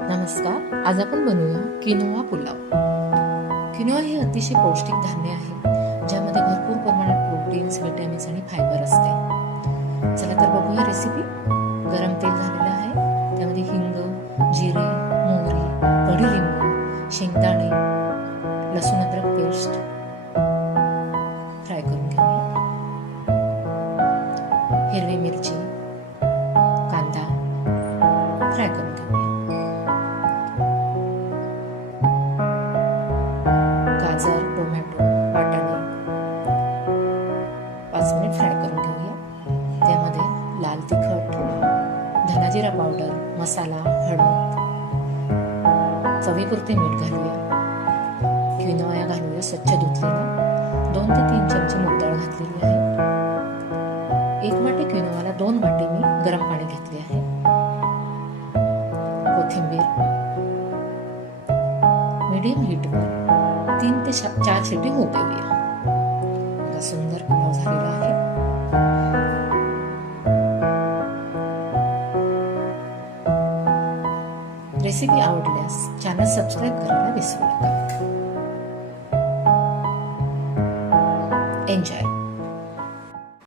नमस्कार आज आपण बनवूया किनोवा पुलाव. किनोवा हे अतिशय पौष्टिक धान्य आहे ज्यामध्ये भरपूर प्रमाणात प्रोटीन्स विटॅमिन्स आणि फायबर असते. चला तर बघूया रेसिपी गरम तेल झालेलं आहे त्यामध्ये हिंग जिरे मोहरी कडीलिंबू शेंगदाणे लसूण अद्रक पेस्ट. फ्राय करून घेऊया. हिरवी मिरची कांदा. फ्राय करून गाजर टोमॅटो वाटाणे. पाच मिनिट फ्राय करून घेऊया. त्यामध्ये लाल तिखट धनाजिरा पावडर मसाला हळद. चवीपुरते मीठ घालूया. क्विनोया घालूया स्वच्छ धुतलेला. दोन ते तीन चमचे मुगडाळ घातलेली आहे. एक वाटी क्विनोवाला दोन वाटी मी गरम पाणी घेतले आहे. कोथिंबीर. मीडियम हीटवर तीन ते चार शेवटी होते देऊया सुंदर पुलाव झालेला आहे. रेसिपी आवडल्यास चॅनल सबस्क्राईब करायला विसरू नका. एन्जॉय